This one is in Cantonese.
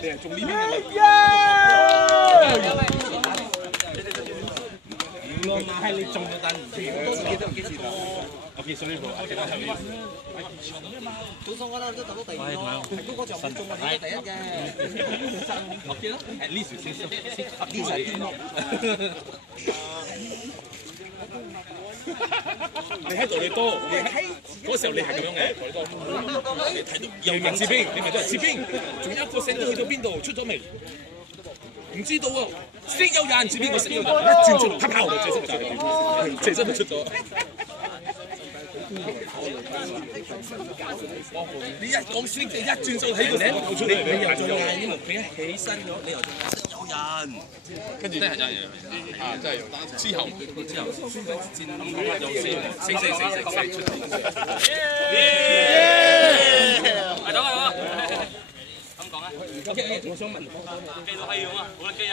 你係中呢邊嘅咪？唔咯，係你中咗但唔知，我自己都唔記得啦。OK，所以我記得係。早上我都打到第二咯，不過就唔中我係第一嘅。OK 啦，at least 先呢係天咯。你喺度你多，你喺嗰時候你係咁樣嘅，你多。你睇到又人士兵，你咪都係士兵，仲有一個聲都去到邊度？出咗未？唔知道喎，識有人，知邊個識有人？一轉出嚟，啪啪就最新就出咗。你一講先，你一轉就睇個名頭出嚟，你又仲嗌，因為佢一起身咗，你又仲識有人，跟住真係有人啊！真係之後宣傳戰又四出嚟，係咁啊！咁講啊 ！OK， 我想問，機都係用啊，冇得機啊！